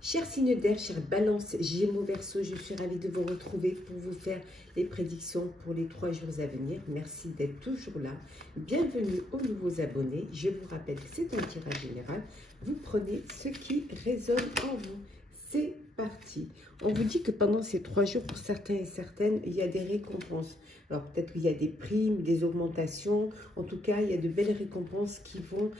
Chers signes d'air, chers Balance, Gémeaux, Verseau, je suis ravie de vous retrouver pour vous faire les prédictions pour les 3 jours à venir. Merci d'être toujours là. Bienvenue aux nouveaux abonnés. Je vous rappelle que c'est un tirage général. Vous prenez ce qui résonne en vous. C'est parti. On vous dit que pendant ces 3 jours, pour certains et certaines, il y a des récompenses. Alors peut-être qu'il y a des primes, des augmentations. En tout cas, il y a de belles récompenses qui vont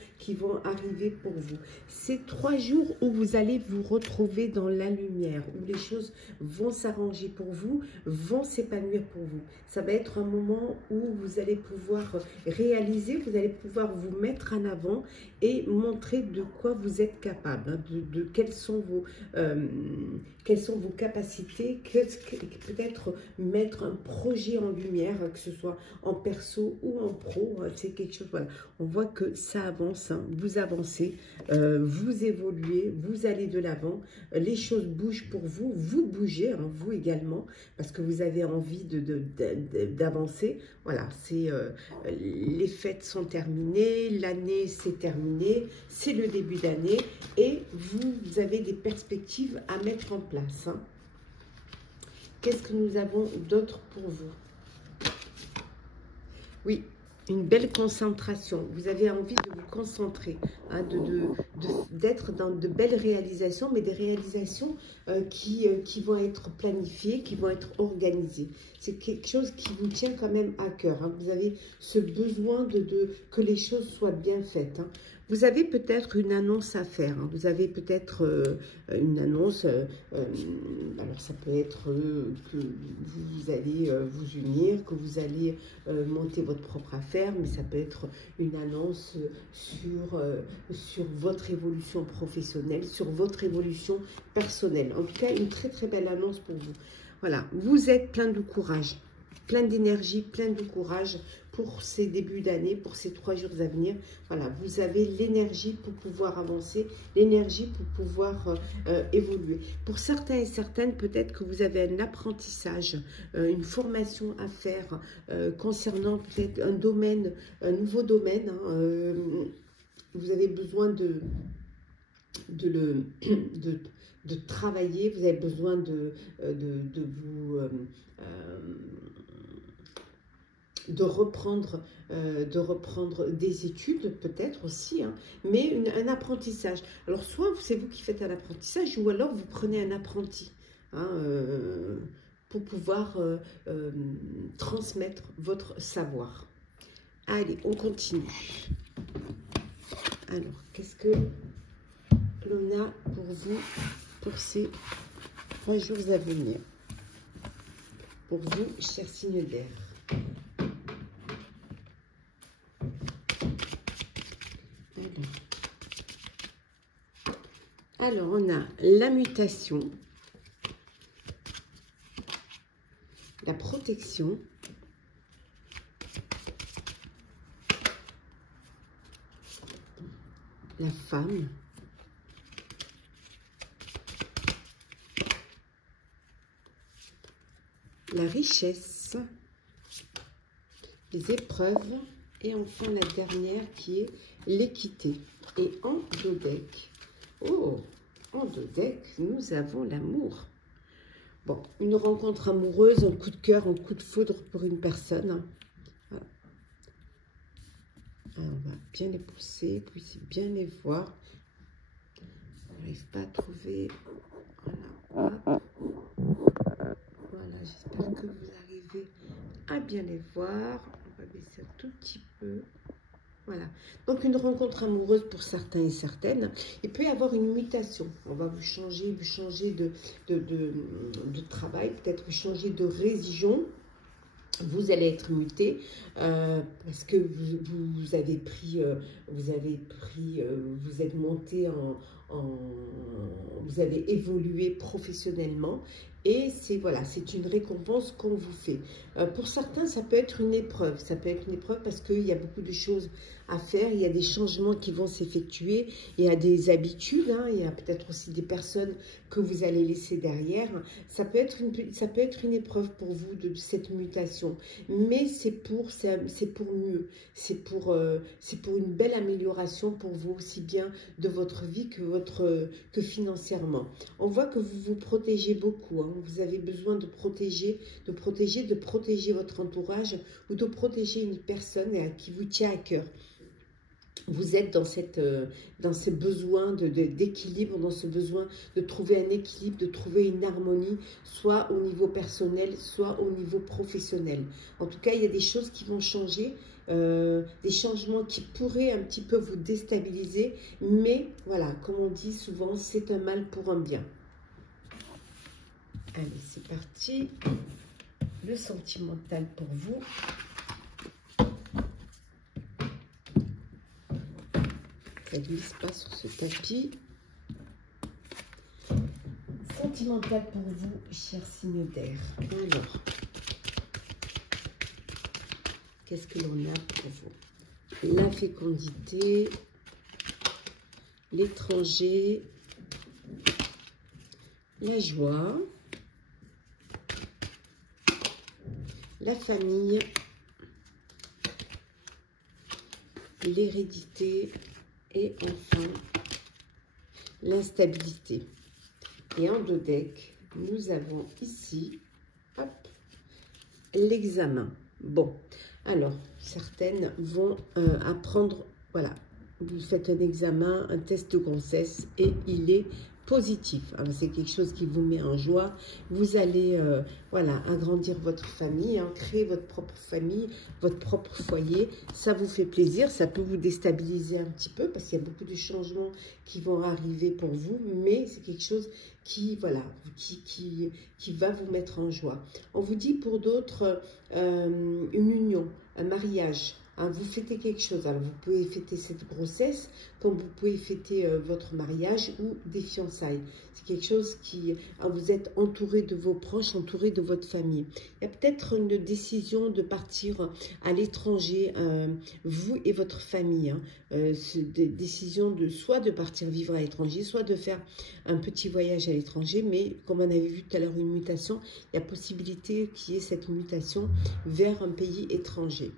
arriver pour vous. Ces 3 jours où vous allez vous retrouver dans la lumière, où les choses vont s'arranger pour vous, vont s'épanouir pour vous. Ça va être un moment où vous allez pouvoir réaliser, vous allez pouvoir vous mettre en avant et montrer de quoi vous êtes capable, hein, de quelles sont vos capacités, peut-être mettre un projet en lumière, que ce soit en perso ou en pro, c'est quelque chose, voilà. On voit que ça avance, hein, vous avancez, vous évoluez, vous allez de l'avant, les choses bougent pour vous, vous bougez, hein, vous également, parce que vous avez envie d'avancer. Voilà, les fêtes sont terminées, l'année s'est terminée, c'est le début d'année et vous avez des perspectives à mettre en place, hein. Qu'est-ce que nous avons d'autre pour vous? Oui, une belle concentration. Vous avez envie de vous concentrer, hein, d'être dans de belles réalisations, mais des réalisations qui vont être planifiées, qui vont être organisées. C'est quelque chose qui vous tient quand même à cœur, hein. Vous avez ce besoin que les choses soient bien faites, hein. Vous avez peut-être une annonce à faire, hein. Vous avez peut-être une annonce, alors ça peut être que vous allez vous unir, que vous allez monter votre propre affaire, mais ça peut être une annonce sur votre évolution professionnelle, sur votre évolution personnelle. En tout cas, une très très belle annonce pour vous. Voilà, vous êtes plein de courage, plein d'énergie, plein de courage pour ces débuts d'année, pour ces 3 jours à venir. Voilà, vous avez l'énergie pour pouvoir avancer, l'énergie pour pouvoir évoluer. Pour certains et certaines, peut-être que vous avez un apprentissage, une formation à faire concernant peut-être un domaine, un nouveau domaine, hein, vous avez besoin de travailler, vous avez besoin de reprendre des études, peut-être aussi, hein, mais un apprentissage. Alors, soit c'est vous qui faites un apprentissage, ou alors vous prenez un apprenti, hein, pour pouvoir transmettre votre savoir. Allez, on continue. Alors, qu'est-ce que l'on a pour vous pour ces 3 jours à venir? Pour vous, chers signes d'air. Alors, on a la mutation, la protection, la femme, la richesse, les épreuves et enfin la dernière qui est l'équité. Et en dodeck, oh, en dodeck, nous avons l'amour. Bon, une rencontre amoureuse, un coup de cœur, un coup de foudre pour une personne. Voilà. Alors, on va bien les pousser, puis bien les voir. On n'arrive pas à trouver. Voilà, hop. Voilà, j'espère que vous arrivez à bien les voir. On va baisser un tout petit peu. Voilà, donc une rencontre amoureuse pour certains et certaines. Il peut y avoir une mutation. On va vous changer de travail, peut-être vous changer de région. Vous allez être muté parce que vous avez pris, vous êtes monté vous avez évolué professionnellement Et c'est voilà, c'est une récompense qu'on vous fait. Pour certains, ça peut être une épreuve. Ça peut être une épreuve parce qu'il y a beaucoup de choses à faire. Il y a des changements qui vont s'effectuer. Il y a des habitudes. Hein, il y a peut-être aussi des personnes que vous allez laisser derrière. Ça peut être une épreuve pour vous de cette mutation. Mais c'est pour mieux. C'est pour une belle amélioration pour vous, aussi bien de votre vie que financièrement. On voit que vous vous protégez beaucoup. Hein. Vous avez besoin de protéger votre entourage ou de protéger une personne qui vous tient à cœur. Vous êtes dans ce besoin d'équilibre, dans ce besoin de trouver un équilibre, de trouver une harmonie, soit au niveau personnel, soit au niveau professionnel. En tout cas, il y a des choses qui vont changer, des changements qui pourraient un petit peu vous déstabiliser, mais voilà, comme on dit souvent, c'est un mal pour un bien. Allez, c'est parti. Le sentimental pour vous. Ça ne glisse pas sur ce tapis. Sentimental pour vous, cher signe d'air. Alors, qu'est-ce que l'on a pour vous? La fécondité, l'étranger, la joie, la famille, l'hérédité et enfin l'instabilité. Et en deux decks, nous avons ici l'examen. Bon, alors certaines vont apprendre, voilà, vous faites un examen, un test de grossesse et il est positif. C'est quelque chose qui vous met en joie. Vous allez voilà, agrandir votre famille, hein, créer votre propre famille, votre propre foyer. Ça vous fait plaisir. Ça peut vous déstabiliser un petit peu parce qu'il y a beaucoup de changements qui vont arriver pour vous, mais c'est quelque chose qui, voilà, qui va vous mettre en joie. On vous dit pour d'autres une union, un mariage. Hein, vous fêtez quelque chose, alors vous pouvez fêter cette grossesse, comme vous pouvez fêter votre mariage ou des fiançailles. C'est quelque chose qui, vous êtes entouré de vos proches, entouré de votre famille. Il y a peut-être une décision de partir à l'étranger, vous et votre famille. Hein, décision soit de partir vivre à l'étranger, soit de faire un petit voyage à l'étranger. Mais comme on avait vu tout à l'heure une mutation, il y a possibilité qu'il y ait cette mutation vers un pays étranger.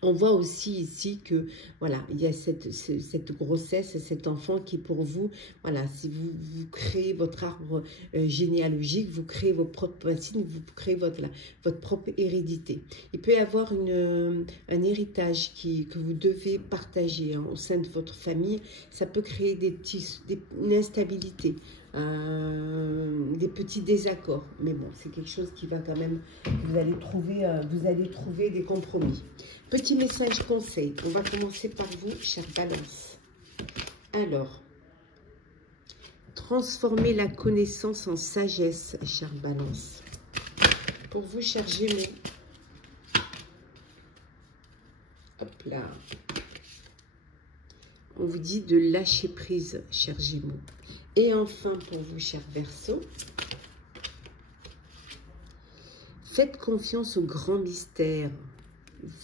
On voit aussi ici que, voilà, il y a cette grossesse, cet enfant qui pour vous, voilà, si vous créez votre arbre généalogique, vous créez vos propres racines, vous créez votre propre hérédité. Il peut y avoir un héritage que vous devez partager au sein de votre famille. Ça peut créer une instabilité. Des petits désaccords, mais bon, c'est quelque chose qui va quand même, vous allez trouver des compromis. Petit message conseil, on va commencer par vous, chère Balance. Alors, transformer la connaissance en sagesse, chère Balance. Pour vous, chers Gémeaux, hop là, on vous dit de lâcher prise, chers Gémeaux. Et enfin, pour vous, chers Verseaux, faites confiance au grand mystère.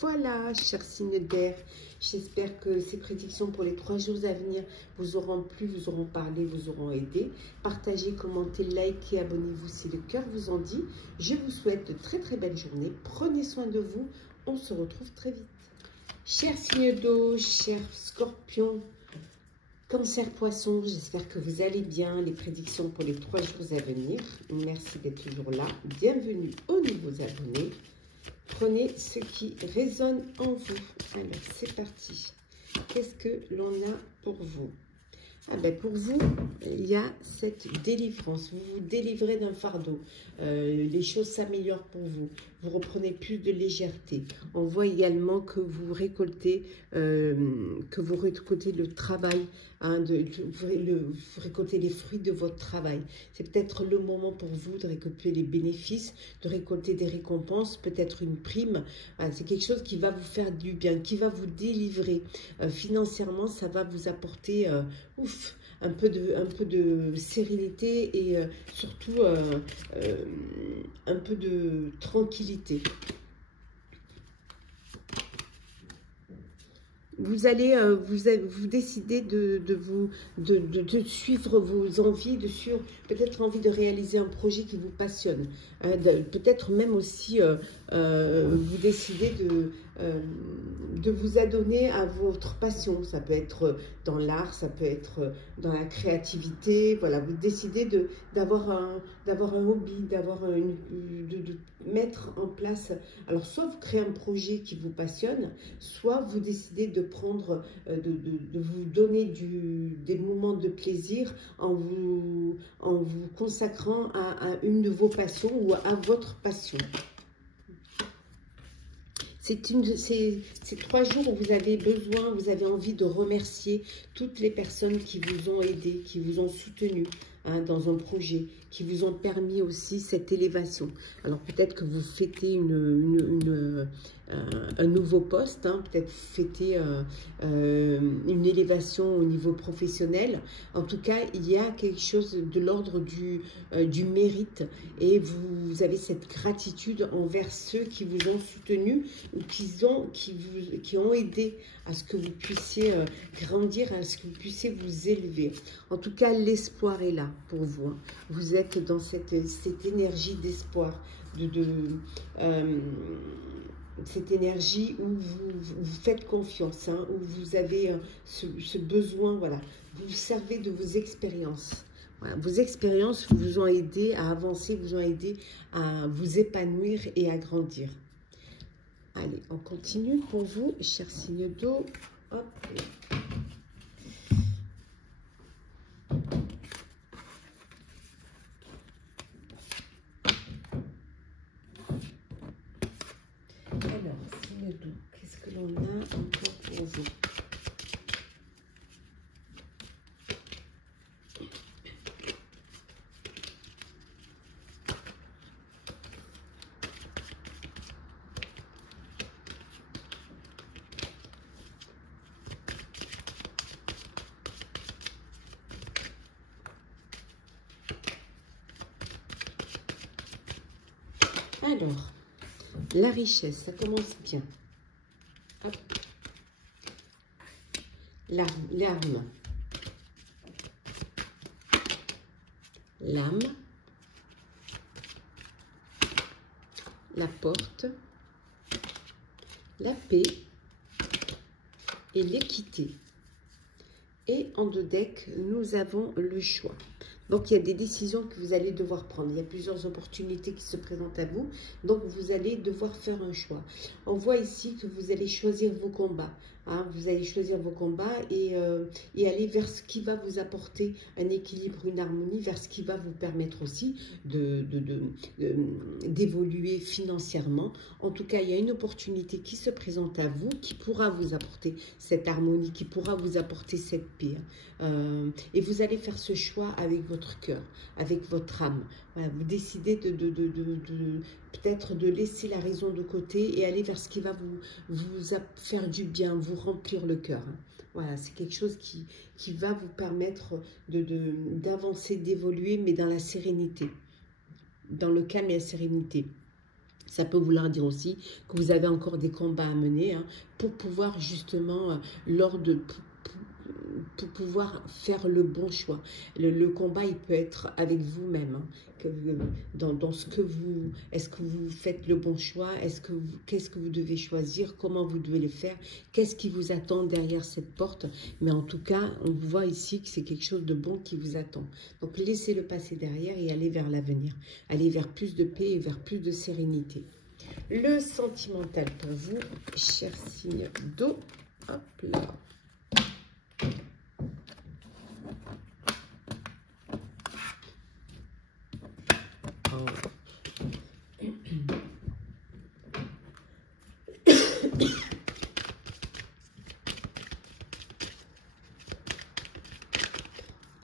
Voilà, chers signes d'air, j'espère que ces prédictions pour les 3 jours à venir vous auront plu, vous auront parlé, vous auront aidé. Partagez, commentez, likez, abonnez-vous si le cœur vous en dit. Je vous souhaite de très très belles journées. Prenez soin de vous. On se retrouve très vite. Chers signes d'eau, chers scorpions, Cancer, Poisson, j'espère que vous allez bien. Les prédictions pour les 3 jours à venir. Merci d'être toujours là. Bienvenue aux nouveaux abonnés. Prenez ce qui résonne en vous. Alors, c'est parti. Qu'est-ce que l'on a pour vous? Pour vous, il y a cette délivrance. Vous vous délivrez d'un fardeau. Les choses s'améliorent pour vous. Vous reprenez plus de légèreté. On voit également que vous récoltez le travail, hein, vous récoltez les fruits de votre travail. C'est peut-être le moment pour vous de récolter les bénéfices, de récolter des récompenses, peut-être une prime. C'est quelque chose qui va vous faire du bien, qui va vous délivrer. Financièrement, ça va vous apporter un peu de sérénité et surtout un peu de tranquillité. Vous allez vous décider de suivre vos envies, de suivre peut-être envie de réaliser un projet qui vous passionne. Peut-être même aussi vous décidez de vous adonner à votre passion. Ça peut être dans l'art, ça peut être dans la créativité. Voilà, vous décidez d'avoir un hobby, de mettre en place. Alors, soit vous créez un projet qui vous passionne, soit vous décidez de prendre, de vous donner des moments de plaisir en vous consacrant à une de vos passions ou à votre passion. C'est 3 jours où vous avez besoin, vous avez envie de remercier toutes les personnes qui vous ont aidé, qui vous ont soutenu dans un projet, qui vous ont permis aussi cette élévation. Alors peut-être que vous fêtez un nouveau poste, peut-être vous fêtez une élévation au niveau professionnel. En tout cas, il y a quelque chose de l'ordre du mérite et vous avez cette gratitude envers ceux qui vous ont soutenu ou qui ont aidé à ce que vous puissiez grandir, à ce que vous puissiez vous élever. En tout cas, l'espoir est là pour vous. Vous êtes dans cette énergie d'espoir, cette énergie où vous faites confiance, où vous avez ce besoin, voilà. Vous servez de vos expériences. Voilà. Vos expériences vous ont aidé à avancer, vous ont aidé à vous épanouir et à grandir. Allez, on continue pour vous, chers signes d'eau. Hop. Alors, signe d'eau, qu'est-ce que l'on a encore pour vous? Alors, la richesse, ça commence bien. Hop. L'arme. L'âme. La porte. La paix. Et l'équité. Et en deux decks, nous avons le choix. Donc, il y a des décisions que vous allez devoir prendre. Il y a plusieurs opportunités qui se présentent à vous. Donc, vous allez devoir faire un choix. On voit ici que vous allez choisir vos combats. Vous allez choisir vos combats et aller vers ce qui va vous apporter un équilibre, une harmonie, vers ce qui va vous permettre aussi d'évoluer financièrement. En tout cas, il y a une opportunité qui se présente à vous, qui pourra vous apporter cette harmonie, qui pourra vous apporter cette paix. Et vous allez faire ce choix avec votre cœur, avec votre âme. Voilà, vous décidez peut-être de laisser la raison de côté et aller vers ce qui va vous faire du bien, vous remplir le cœur. Voilà, c'est quelque chose qui va vous permettre d'avancer, d'évoluer, mais dans la sérénité, dans le calme et la sérénité. Ça peut vouloir dire aussi que vous avez encore des combats à mener pour pouvoir justement, pour pouvoir faire le bon choix. Le combat, il peut être avec vous-même. Dans ce que vous... Est-ce que vous faites le bon choix? Qu'est-ce que vous devez choisir? Comment vous devez le faire? Qu'est-ce qui vous attend derrière cette porte? Mais en tout cas, on voit ici que c'est quelque chose de bon qui vous attend. Donc, laissez-le passer derrière et allez vers l'avenir. Allez vers plus de paix et vers plus de sérénité. Le sentimental pour vous, chers signes d'eau. Hop là.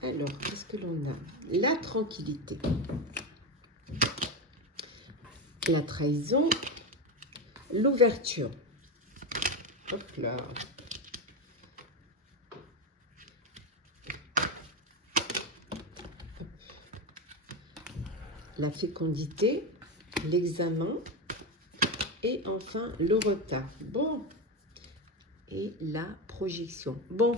Alors, qu'est-ce que l'on a? La tranquillité, la trahison, l'ouverture. Hop là. la fécondité, l'examen et enfin le retard. Bon, et la projection. Bon,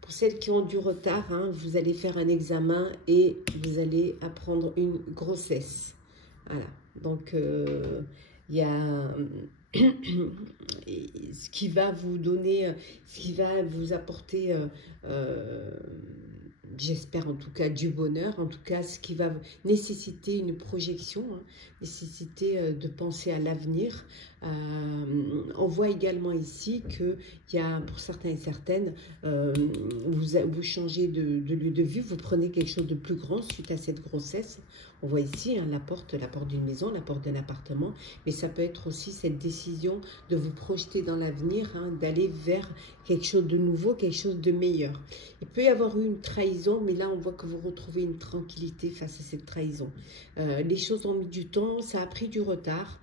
pour celles qui ont du retard, hein, vous allez faire un examen et vous allez apprendre une grossesse. Voilà, donc il y a ce qui va vous donner, ce qui va vous apporter, j'espère en tout cas du bonheur, en tout cas ce qui va nécessiter une projection, hein, nécessiter de penser à l'avenir. On voit également ici qu'il y a pour certains et certaines, vous changez de lieu de vue, vous prenez quelque chose de plus grand suite à cette grossesse. On voit ici hein, la porte d'une maison, la porte d'un appartement, mais ça peut être aussi cette décision de vous projeter dans l'avenir, hein, d'aller vers quelque chose de nouveau, quelque chose de meilleur. Il peut y avoir eu une trahison, mais là on voit que vous retrouvez une tranquillité face à cette trahison. Les choses ont mis du temps, ça a pris du retard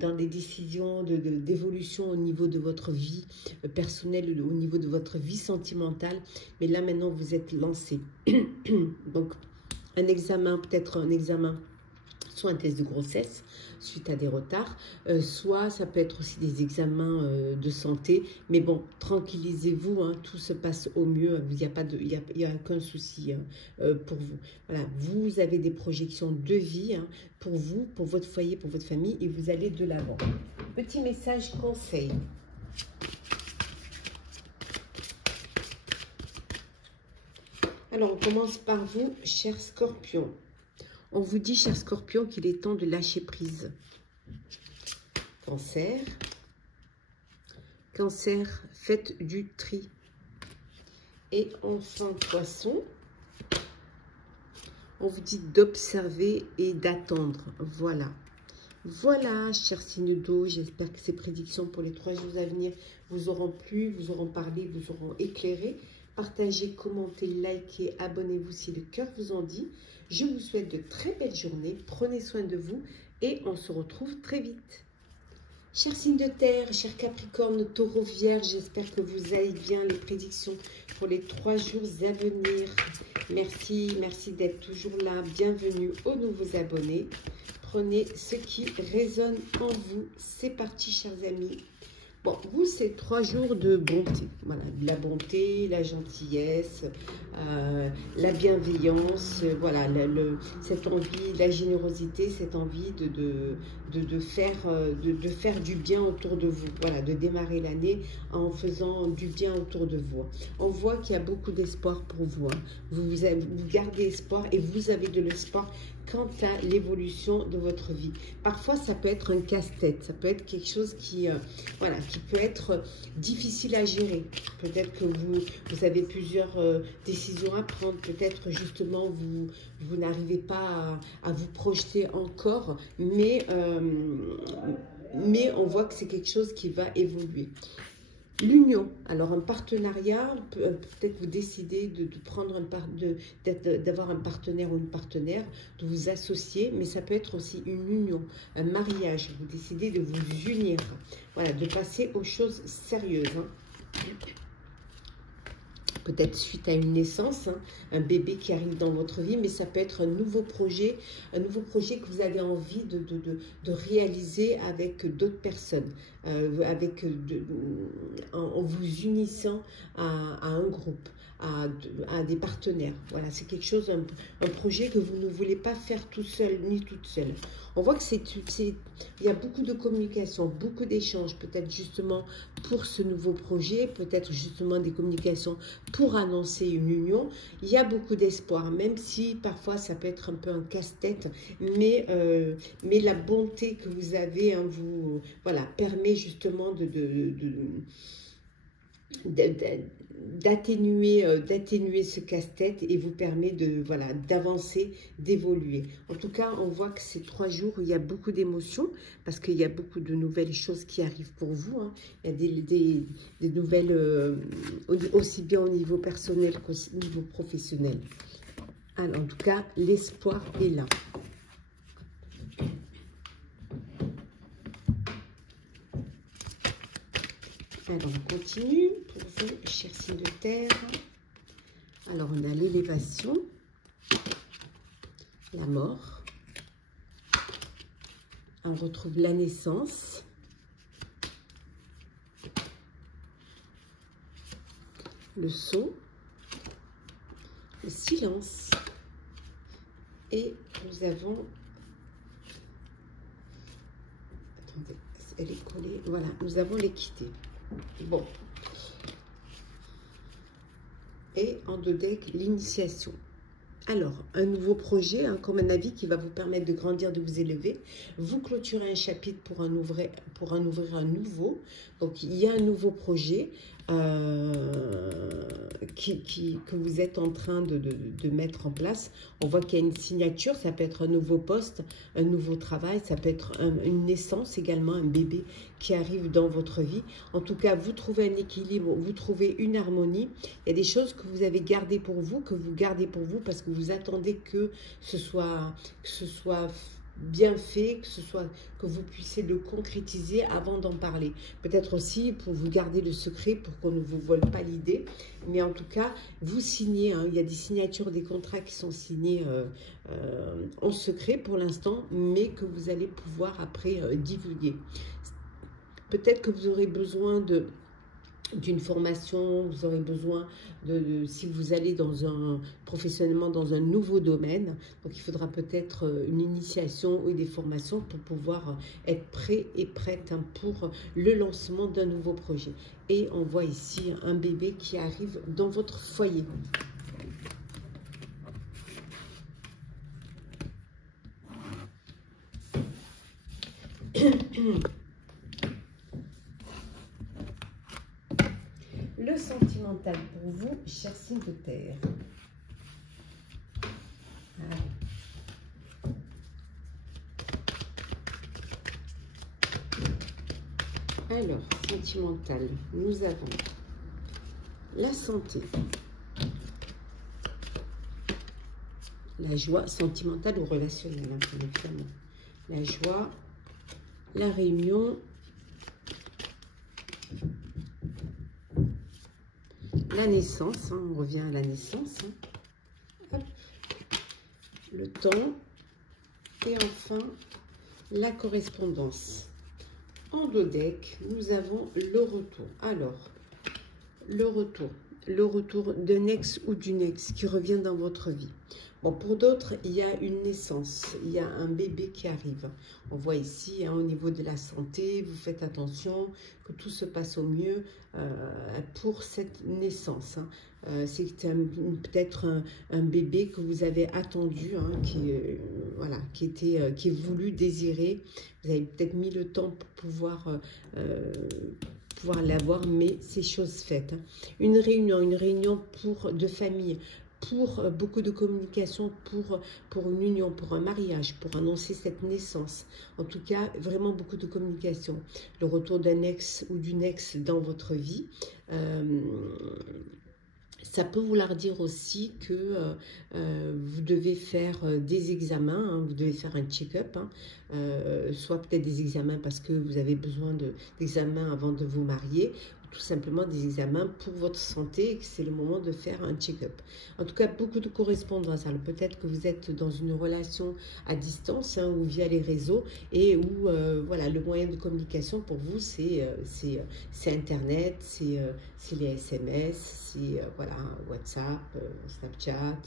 dans des décisions d'évolution au niveau de votre vie personnelle, au niveau de votre vie sentimentale, mais là maintenant vous êtes lancé. Donc un examen, peut-être un examen, soit un test de grossesse suite à des retards, soit ça peut être aussi des examens de santé. Mais bon, tranquillisez-vous, hein, tout se passe au mieux, il n'y a aucun souci hein, pour vous. Voilà, vous avez des projections de vie hein, pour vous, pour votre foyer, pour votre famille, et vous allez de l'avant. Petit message conseil. Alors, on commence par vous, cher Scorpion. On vous dit, cher Scorpion, qu'il est temps de lâcher prise. Cancer. Cancer, faites du tri. Et enfin, Poisson. On vous dit d'observer et d'attendre. Voilà. Voilà, cher signe d'eau, j'espère que ces prédictions pour les 3 jours à venir vous auront plu, vous auront parlé, vous auront éclairé. Partagez, commentez, likez, abonnez-vous si le cœur vous en dit. Je vous souhaite de très belles journées. Prenez soin de vous et on se retrouve très vite. Chers signes de terre, chers Capricorne, Taureau, Vierge, j'espère que vous allez bien. Les prédictions pour les 3 jours à venir. Merci, merci d'être toujours là. Bienvenue aux nouveaux abonnés. Prenez ce qui résonne en vous. C'est parti, chers amis. Bon, vous, c'est 3 jours de bonté. Voilà, la bonté, la gentillesse, la bienveillance, voilà, cette envie, la générosité, cette envie de faire du bien autour de vous. Voilà, de démarrer l'année en faisant du bien autour de vous. On voit qu'il y a beaucoup d'espoir pour vous. Hein. Vous gardez espoir et vous avez de l'espoir quant à l'évolution de votre vie. Parfois, ça peut être un casse-tête, ça peut être quelque chose qui, voilà, qui peut être difficile à gérer. Peut-être que vous avez plusieurs décisions à prendre, peut-être justement vous n'arrivez pas à vous projeter encore, mais on voit que c'est quelque chose qui va évoluer. L'union, alors un partenariat, peut-être vous décidez de prendre d'avoir un partenaire ou une partenaire, de vous associer, mais ça peut être aussi une union, un mariage, vous décidez de vous unir, voilà, de passer aux choses sérieuses. Hein. Peut-être suite à une naissance, hein, un bébé qui arrive dans votre vie, mais ça peut être un nouveau projet que vous avez envie de réaliser avec d'autres personnes, en vous unissant à un groupe, à des partenaires. Voilà, c'est quelque chose, un projet que vous ne voulez pas faire tout seul ni toute seule. On voit que il y a beaucoup de communication, beaucoup d'échanges, peut-être justement pour ce nouveau projet, peut-être justement des communications pour annoncer une union. Il y a beaucoup d'espoir, même si parfois ça peut être un peu un casse-tête, mais la bonté que vous avez, hein, voilà, permet justement d'atténuer ce casse-tête et vous permet voilà, d'avancer, d'évoluer. En tout cas, on voit que ces 3 jours où il y a beaucoup d'émotions parce qu'il y a beaucoup de nouvelles choses qui arrivent pour vous. Hein. Il y a des nouvelles aussi bien au niveau personnel qu'au niveau professionnel. Alors, en tout cas, l'espoir est là. Alors, on continue pour vous, chers signes de terre. Alors, on a l'élévation. la mort. On retrouve la naissance. Le sceau. Le silence. Et nous avons... Attendez, elle est collée. Voilà, nous avons l'équité. Bon. Et en deux decks, l'initiation. Alors, un nouveau projet, hein, comme un avis qui va vous permettre de grandir, de vous élever. Vous clôturez un chapitre pour en ouvrir un nouveau. Donc, il y a un nouveau projet que vous êtes en train de mettre en place. On voit qu'il y a une signature, ça peut être un nouveau poste, un nouveau travail, ça peut être une naissance également, un bébé qui arrive dans votre vie. En tout cas, vous trouvez un équilibre, vous trouvez une harmonie. Il y a des choses que vous avez gardées pour vous, que vous gardez pour vous parce que vous attendez que ce soit bien fait, que vous puissiez le concrétiser avant d'en parler. Peut-être aussi pour vous garder le secret, pour qu'on ne vous vole pas l'idée. Mais en tout cas, vous signez. Hein, il y a des signatures, des contrats qui sont signés en secret pour l'instant, mais que vous allez pouvoir après divulguer. Peut-être que vous aurez besoin d'une formation, vous aurez besoin si vous allez professionnellement dans un nouveau domaine, donc il faudra peut-être une initiation ou des formations pour pouvoir être prêt et prête pour le lancement d'un nouveau projet. Et on voit ici un bébé qui arrive dans votre foyer. Le sentimental pour vous, cher signe de terre. Alors, sentimental, nous avons la santé, la joie sentimentale ou relationnelle, hein, finalement. La joie, la réunion, la naissance, hein, on revient à la naissance, hein. Hop. Le temps, et enfin la correspondance. En deux decks, nous avons le retour. Alors, le retour d'un ex ou d'une ex qui revient dans votre vie. Bon, pour d'autres, il y a une naissance, il y a un bébé qui arrive. On voit ici, hein, au niveau de la santé, vous faites attention que tout se passe au mieux pour cette naissance. Hein. C'est peut-être un bébé que vous avez attendu, hein, qui est voulu, désiré. Vous avez peut-être mis le temps pour pouvoir l'avoir, mais c'est chose faite. Hein. Une réunion de famille, pour beaucoup de communication, pour une union, pour un mariage, pour annoncer cette naissance. En tout cas, vraiment beaucoup de communication. Le retour d'un ex ou d'une ex dans votre vie. Ça peut vouloir dire aussi que vous devez faire des examens, hein, vous devez faire un check-up, hein, soit peut-être des examens parce que vous avez besoin d'examens avant de vous marier, tout simplement des examens pour votre santé et que c'est le moment de faire un check-up. En tout cas, beaucoup de correspondance. Alors peut-être que vous êtes dans une relation à distance, hein, ou via les réseaux et où voilà, le moyen de communication pour vous c'est Internet, c'est les SMS, c'est voilà, WhatsApp, Snapchat,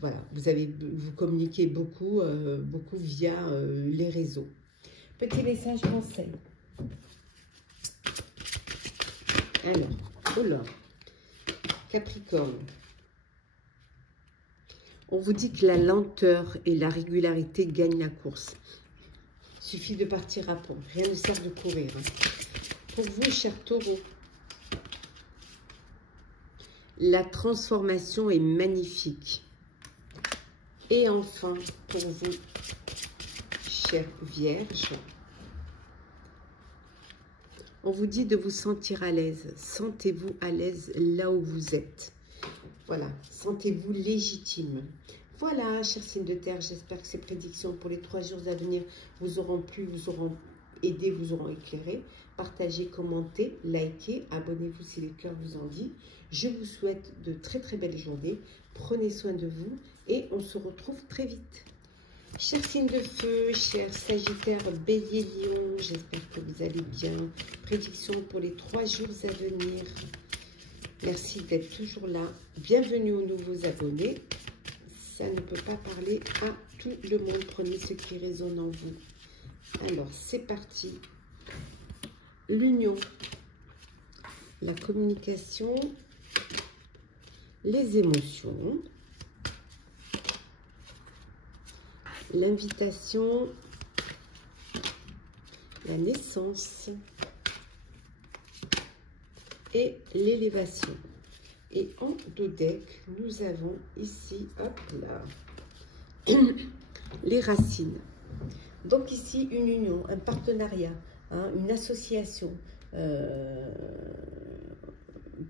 voilà, vous communiquez beaucoup via les réseaux. Petit message conseil. Alors, oh là, Capricorne, on vous dit que la lenteur et la régularité gagnent la course. Il suffit de partir à pont, rien ne sert de courir. Hein. Pour vous, cher Taureau, la transformation est magnifique. Et enfin, pour vous, cher Vierge, on vous dit de vous sentir à l'aise. Sentez-vous à l'aise là où vous êtes. Voilà, sentez-vous légitime. Voilà, chers signes de terre, j'espère que ces prédictions pour les 3 jours à venir vous auront plu, vous auront aidé, vous auront éclairé. partagez, commentez, likez, abonnez-vous si le cœur vous en dit. Je vous souhaite de très très belles journées. Prenez soin de vous et on se retrouve très vite. Chers signes de feu, chers Sagittaires, Bélier, Lion, j'espère que vous allez bien. Prédiction pour les 3 jours à venir. Merci d'être toujours là. Bienvenue aux nouveaux abonnés. Ça ne peut pas parler à tout le monde. Prenez ce qui résonne en vous. Alors, c'est parti. L'union, la communication, les émotions, l'invitation, la naissance et l'élévation. Et en dos deck, nous avons ici, hop là, les racines. Donc ici, une union, un partenariat, hein, une association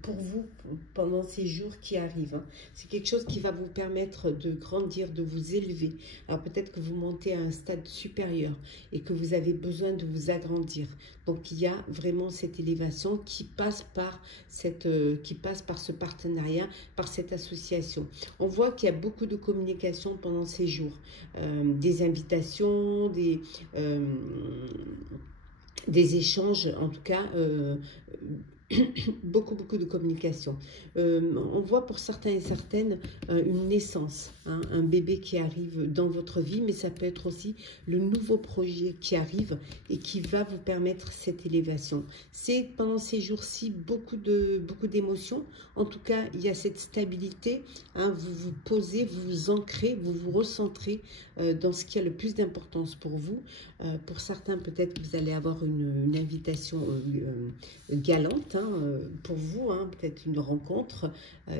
pour vous pendant ces jours qui arrivent. Hein. C'est quelque chose qui va vous permettre de grandir, de vous élever. Alors peut-être que vous montez à un stade supérieur et que vous avez besoin de vous agrandir. Donc il y a vraiment cette élévation qui passe par ce partenariat, par cette association. On voit qu'il y a beaucoup de communication pendant ces jours. Des invitations, des échanges, en tout cas, beaucoup de communication. On voit pour certains et certaines une naissance, hein, un bébé qui arrive dans votre vie, mais ça peut être aussi le nouveau projet qui arrive et qui va vous permettre cette élévation. C'est pendant ces jours-ci beaucoup d'émotions. En tout cas, il y a cette stabilité, hein, vous vous posez, vous vous ancrez, vous vous recentrez dans ce qui a le plus d'importance pour vous. Pour certains, peut-être que vous allez avoir une invitation galante, hein, pour vous, hein, peut-être une rencontre,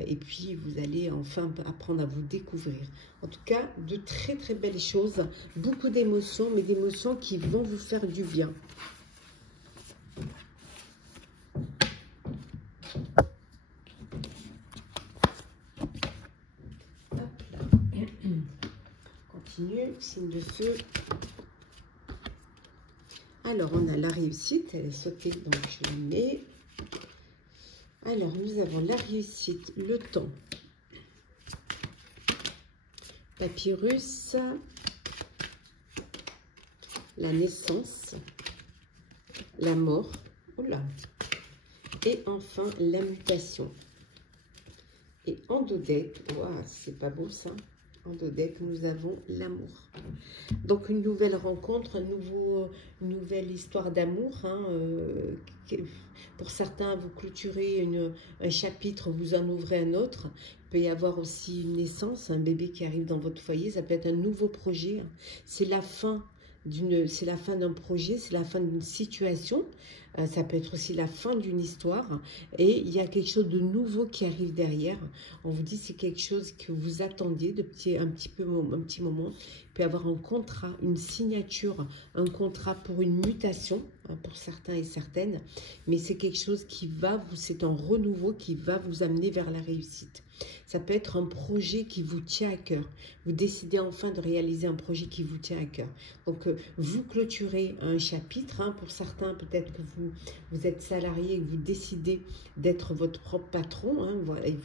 et puis vous allez enfin apprendre à vous découvrir. En tout cas, de très très belles choses, beaucoup d'émotions, mais d'émotions qui vont vous faire du bien. Hop là. Continue, signe de feu. Alors, on a la réussite, elle est sautée, donc je la mets. Alors, nous avons la réussite, le temps, papyrus, la naissance, la mort, oula, et enfin la mutation. Et en dos deck, wow, c'est pas beau ça. En dos deck, nous avons l'amour. Donc, une nouvelle rencontre, une nouvelle histoire d'amour. Hein, pour certains, vous clôturez un chapitre, vous en ouvrez un autre. Il peut y avoir aussi une naissance, un bébé qui arrive dans votre foyer. Ça peut être un nouveau projet. C'est la fin d'un projet, c'est la fin d'une situation. Ça peut être aussi la fin d'une histoire et il y a quelque chose de nouveau qui arrive derrière. On vous dit c'est quelque chose que vous attendiez depuis un petit moment. Il peut y avoir un contrat, une signature, un contrat pour une mutation, hein, pour certains et certaines, mais c'est quelque chose c'est un renouveau qui va vous amener vers la réussite. Ça peut être un projet qui vous tient à cœur. Vous décidez enfin de réaliser un projet qui vous tient à cœur. Donc, vous clôturez un chapitre. Hein, pour certains, peut-être que vous êtes salarié et que vous décidez d'être votre propre patron. Hein, voilà, et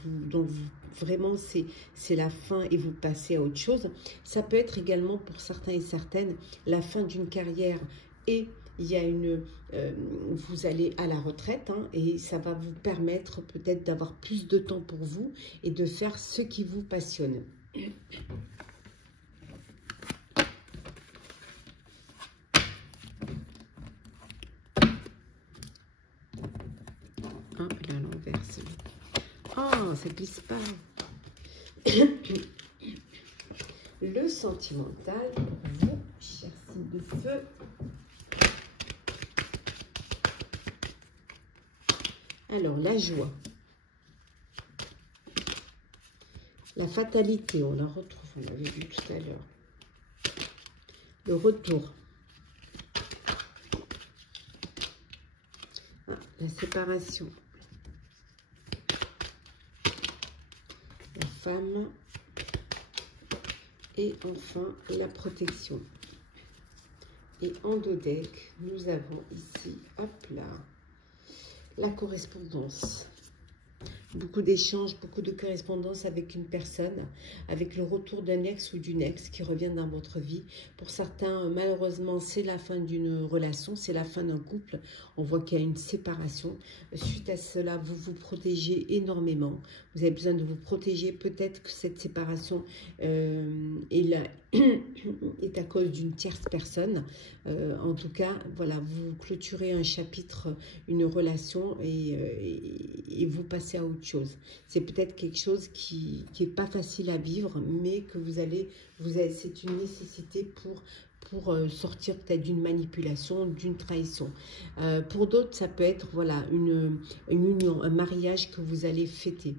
vraiment, c'est la fin et vous passez à autre chose. Ça peut être également, pour certains et certaines, la fin d'une carrière et il y a vous allez à la retraite, hein, et ça va vous permettre peut-être d'avoir plus de temps pour vous et de faire ce qui vous passionne. Ah, là, l'envers. Oh, ça glisse pas. Le sentimental, vous, chers signes de feu. Alors, la joie, la fatalité, on la retrouve, on l'avait vu tout à l'heure. Le retour. Ah, la séparation. La femme. Et enfin, la protection. Et en dos deck, nous avons ici, hop là, la correspondance. Beaucoup d'échanges, beaucoup de correspondance avec une personne, avec le retour d'un ex ou d'une ex qui revient dans votre vie. Pour certains, malheureusement, c'est la fin d'une relation, c'est la fin d'un couple. On voit qu'il y a une séparation. Suite à cela, vous vous protégez énormément. Vous avez besoin de vous protéger. Peut-être que cette séparation est à cause d'une tierce personne. En tout cas, voilà, vous clôturez un chapitre, une relation et vous passez à autre chose. C'est peut-être quelque chose qui n'est pas facile à vivre, mais que c'est une nécessité pour sortir peut-être d'une manipulation, d'une trahison. Pour d'autres, ça peut être voilà, une union, un mariage que vous allez fêter.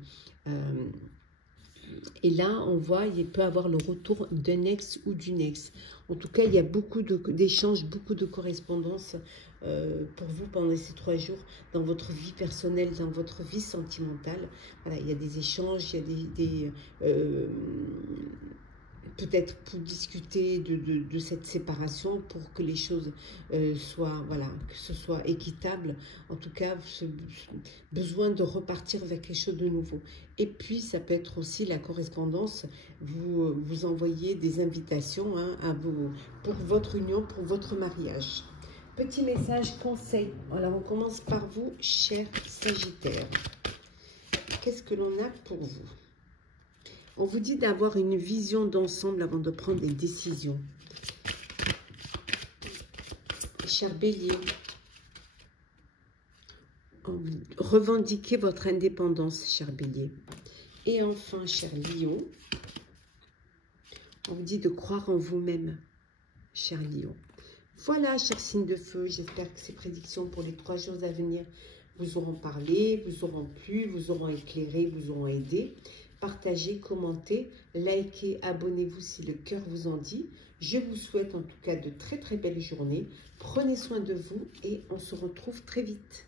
Et là, on voit, il peut avoir le retour d'un ex ou d'une ex. En tout cas, il y a beaucoup d'échanges, beaucoup de correspondances pour vous pendant ces 3 jours dans votre vie personnelle, dans votre vie sentimentale. Voilà, il y a des échanges, il y a peut-être pour discuter de cette séparation, pour que les choses soient, voilà, que ce soit équitable. En tout cas, besoin de repartir vers quelque chose de nouveau. Et puis, ça peut être aussi la correspondance. Vous envoyez des invitations pour votre union, pour votre mariage. Petit message, conseil. Alors, on commence par vous, cher Sagittaire. Qu'est-ce que l'on a pour vous? On vous dit d'avoir une vision d'ensemble avant de prendre des décisions. Cher Bélier, revendiquez votre indépendance, cher Bélier. Et enfin, cher Lion, on vous dit de croire en vous-même, cher Lion. Voilà, cher signe de feu, j'espère que ces prédictions pour les 3 jours à venir vous auront parlé, vous auront plu, vous auront éclairé, vous auront aidé. Partagez, commentez, likez, abonnez-vous si le cœur vous en dit. Je vous souhaite en tout cas de très très belles journées. Prenez soin de vous et on se retrouve très vite.